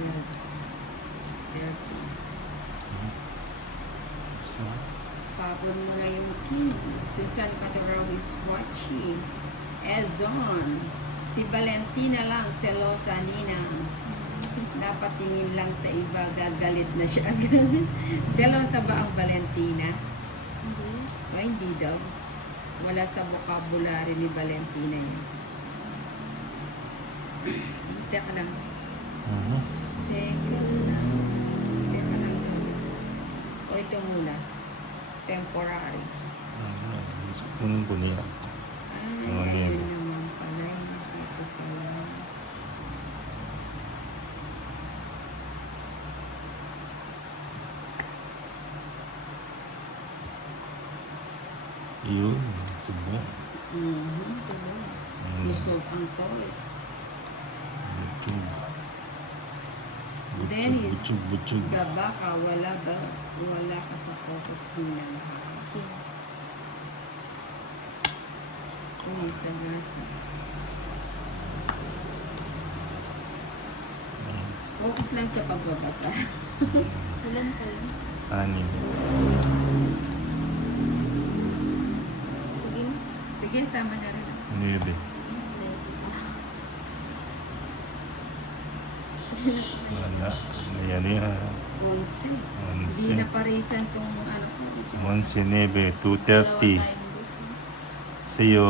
30. So, Tapon mo na yung key. Susan Catarao is watching. Ezon. Si Valentina lang, selosa nina. Napatingin lang sa iba, gagalit na siya. Selosa ba ang Valentina? O hindi daw. Wala sa vocabulary ni Valentina yun. Teka lang. Second lang. Teka lang. O ito muna. Temporary. kunin ko niya. Ay, Ano ayun yun? naman pala. Ito pala. Yun, subo. Lusog ang toys. Butchog. Dennis. Butchog. Gaba ka, wala ba? Wala ka sa focus nila. Kumisa gasa. Focus lang sa pagbabasa. Ilan po yun? Anim. Sige mo. Sige, sama na rin. 9. Naisip ko. Wala. Ayan yan. 11. Hindi na parisan tong ano ko. 11, 9, Dalawa 2:30. tayong Diyos. Sa'yo,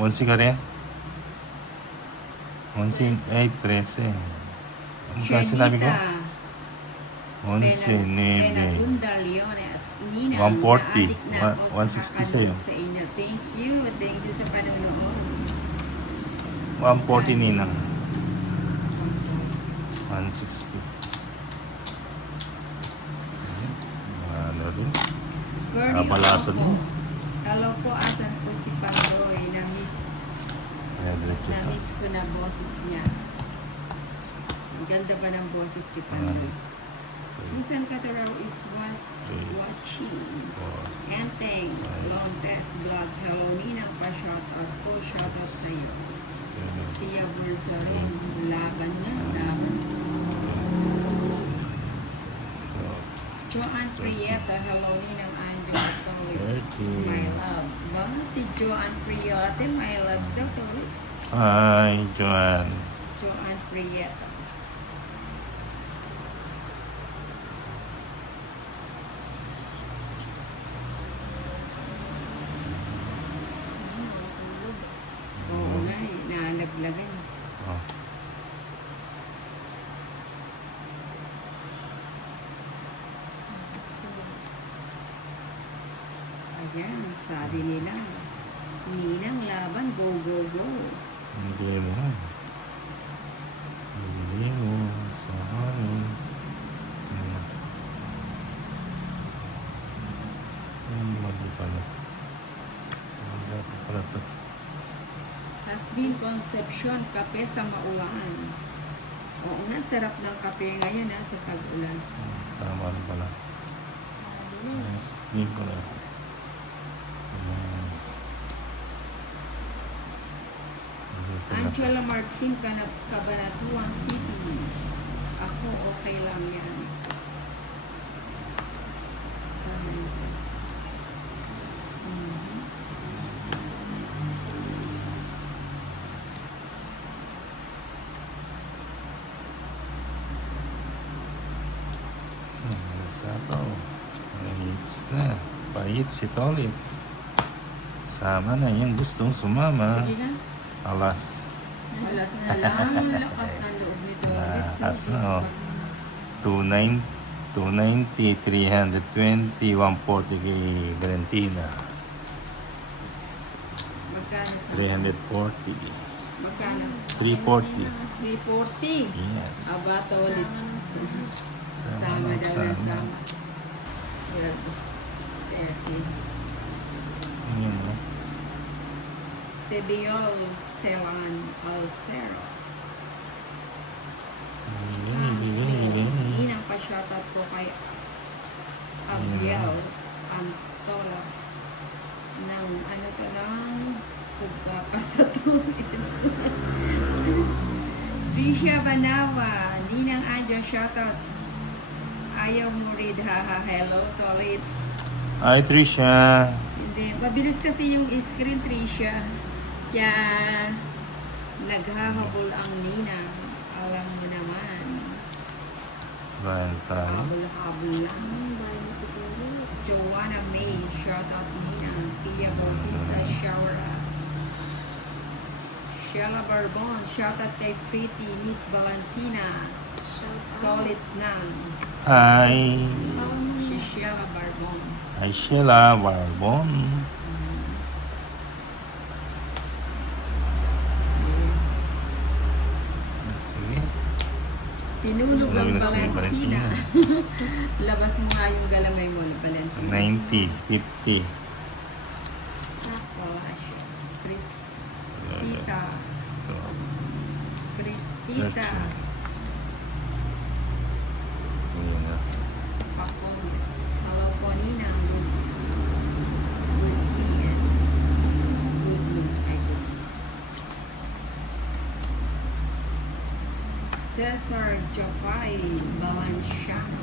11 ka rin? 11, 8, 13. Ang kasi sinabi ko? 11, 9. Penagunda Leones. Nina, 140. naadik na ako 160 sa'yo. sa inyo. Thank you. Thank you sa panonood. 140 nina. 160. Ano rin? Girl, Kabalasa ako. din. Hello po, asan po si Pandoy? Kaya diretso ito. Na-miss ko na boses niya. Ang ganda pa ng boses ni Pandoy. Susan Catarao is watching. Enteng, Lontes Vlog. Hello, Nina pa shoutout po. Shoutout sa'yo. Tia Burzaro, laban niya. Laban. Joanne Prieta, hello, Ninang Anjo. Tolis, my love. Ba, si Joanne Prieta, my loves daw, Tolis. Hi, Joanne. Joanne Prieta. Oo nga eh, nalaglagan. Oh. Ayan, sabi nila. Ninang laban, go, go, go. Hindi mo. Hindi mo. Sa akin. Mali pala. Mali pala ito. Hasbin Concepcion, kape sa maulan. Oo nga, sarap ng kape ngayon sa tag-ulan. Tama rin pala. Sabi mo. Steam ko na. Angela Martin, Cabanatuan City. Ako, okay lang yan. Sabi ko. Sabaw. Pahits na. Pahit si Tolits. Sama na yung gustong sumama. Sige na. Alas. Alas na lang. Lakas ng loob nito. Lakas na, oh. 290, 320, 140 kay Valentina. Magkano? 340. Magkano? 340. 340. Yes. Aba, tolit. Sama daw na sama. 13. Ayan, oh. Sebiol Celan Alcero. Inang pa-shoutout po kay Abiel Antola ng ano ka lang suga pa sa tulis. Trisha Banawa, Ninang Anjo, shoutout. Ayaw mo read, haha. Hello, Tolits. Hi, Trisha. Hindi, mabilis kasi yung screen, Tricia. Kaya, naghahabol ang ninang. Alam mo naman. Bayan tayo. Habol-habol lang. Bahay na si Toro. Joanna May, shoutout ninang. Pia Bautista, shower up. Sheila Barbon, shoutout kay Pretty, Miss Valentina. Shout out. Tolits nang. Hi. Si Sheila Barbon. Hi, Sheila Barbon. Sige. Sinunog Sinunog ang na si Valentina. Labas mo nga yung galamay mo, Valentina. 90, 50. Sakto, Asya. Christita. Ito. Christita. Ayan na. Pacones. Hello po, Ninang. Good PM. Good noon. Ay, good. Cesar Jafay Balanciano.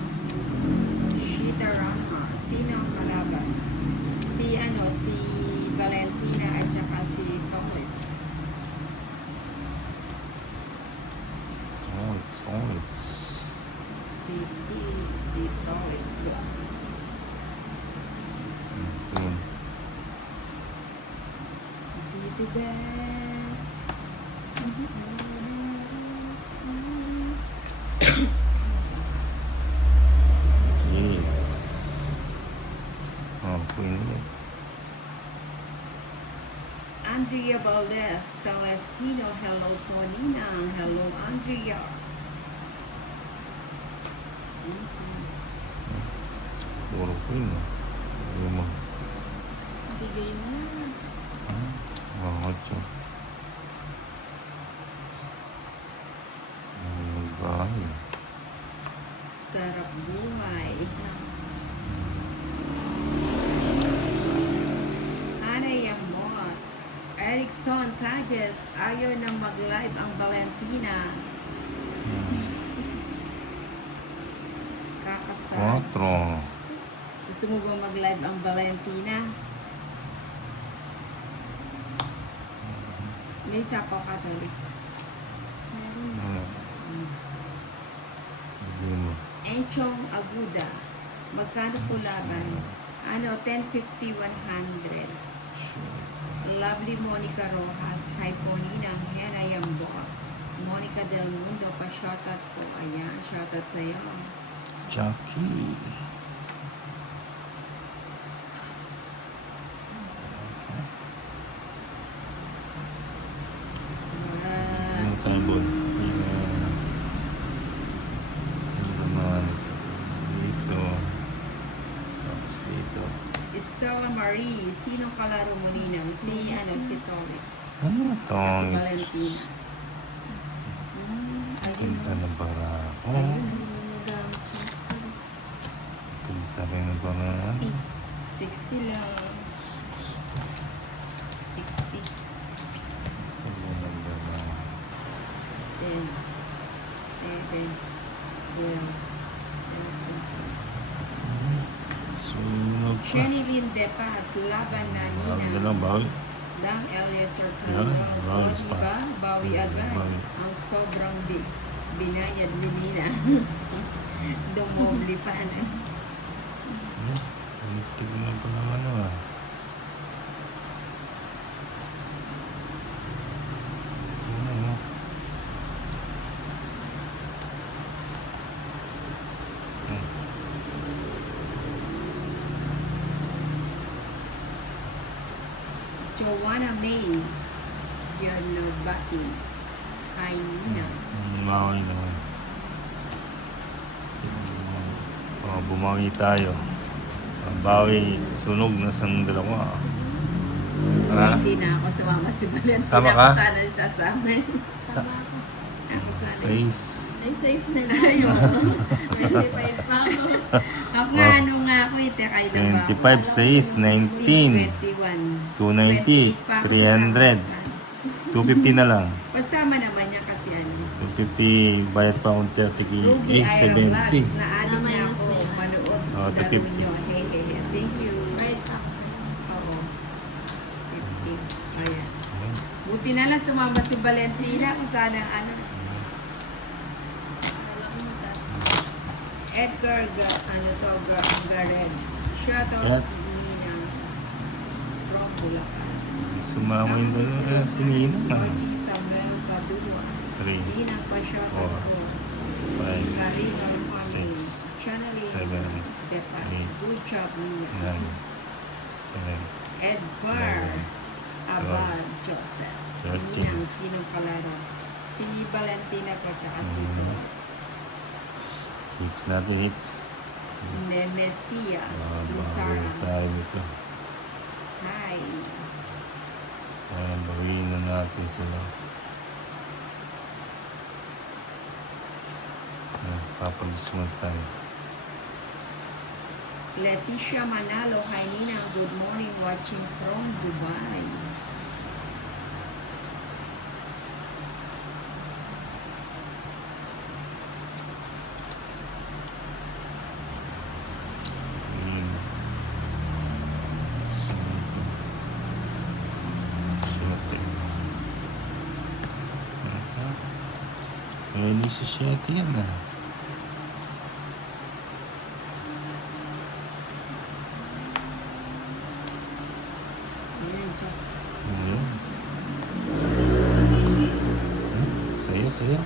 Shita Rama. Sino ang kalaban? Si Valentina at saka si Tolits. Tolits. Si Tolits. Ayan. Dito ba? Yes. Oh, queen ulit. Andrea Valdez, Celestino, hello po Ninang. Hello Andrea. Puro queen. Ayaw mo. Bigay mo na. Oh, 8. Bahay. Sarap buhay. Ana Yamot. Erickson Tajes, ayaw na mag-live ang Valentina. Kakasal. 4. Gusto mo ba mag-live ang Valentina? May sapaw ka, Tolits. Meron. Hindi mo. Enchong Aguda. Magkano po laban? 1050, 100. Lovely Monica Rojas. Hi po Ninang. Hena Yambor. Monica Del Mundo. Pa-shoutout po. Ayan, shoutout sa'yo. Jackie. Ano tayo bon? Saan naman ito? Dito. Tapos dito. Stella Marie. Sinong kalaro mo Ninang? Si Tolits. Ano Si itong Valentina. Ayun. Ganda ng barako? Ayun. Nagamit yung star. Ganda rin ng barako? 60 lang. 60. Ganda ng barako. 10, 7, 12, 13. Sunog pa. Shenilyn De Paz, laban na Bawi na Nina. lang, bawi. Dang Eliezer Yan, Talon. bawi O pa. diba? Bawi agad. Bawi. Ang sobrang binayad ni Nina. Dumobli pa na. Tignan pa naman ah. Ano? Joanna May. You're no batting. Hi Nina. Bumawi naman. Bumawi tayo. Ang bawi, sunog na sa dalawa. Ha? Hindi na ako sumama si Valentina. Sama ka? Ako sana sasama. Sa Sama ako. Ako sana. 6. Ay, size na lang. Ayun. 25 pa ako. Ako nga, ano nga ako eh, teka ilan ba? 25, 6, 19, 21. 290, 300. 250 na lang. Kasama naman niya kasi ano. 50, bayad pa akong 30k. Rugi Iron Bloods. 70. Na-addict na Na-minus ako. na yun. Manood Oh, laro 250. nyo. Hey, hey, hey. Thank you. Right up sa'yo. Oo. 50. Ayan. Ayan. Buti na lang sumama si Valentina kung sana ano. Wala ko matas. Edgar, Garred. Shoutout Yan. Nina. From Bulacan. Sumama yung dalawa si Nina. Soji Samuel Padua. 3, Nina pa shoutout Four. ko. 5, Karina Farming. 6, Channeling. 7, Depas. 8, Good job, Nina. 9, 10, Edgar. 11, Abad Joseph. 13. Ninang sinong kalaro? Si Valentina ko tsaka si Mhm. hits natin, hits. Nemesia. Bawi Lusara. tayo ito. Hi. Kaya bawiin na natin sila. Papalis mo tayo. Leticia Manalo. Hi, Ninang. Good morning. Watching from Dubai. Ayun. Siyete. Kaya hindi si Siyete yan ah. Ayan, Jack. Ayun. Saya, saya.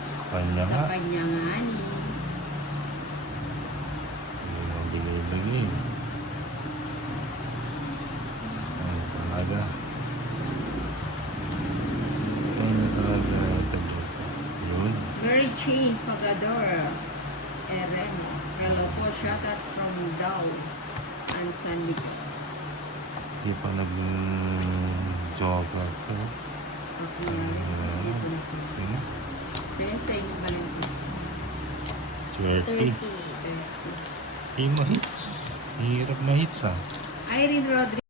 Sa kanya Sa nga. kanya nga ni. Hindi mo binibigay. Sa kanya talaga. Sa kanya talaga. Yun. Mary Jane Pagador. Eremo. Hello po. Shoutout from Dow and San Miguel. Di pa nag-joke ako. Ako yan. Dito na po. Sino? Sa inyo, Valentina. 30. 30. Di mo hits. Hirap na hits ah. Irene Rodriguez.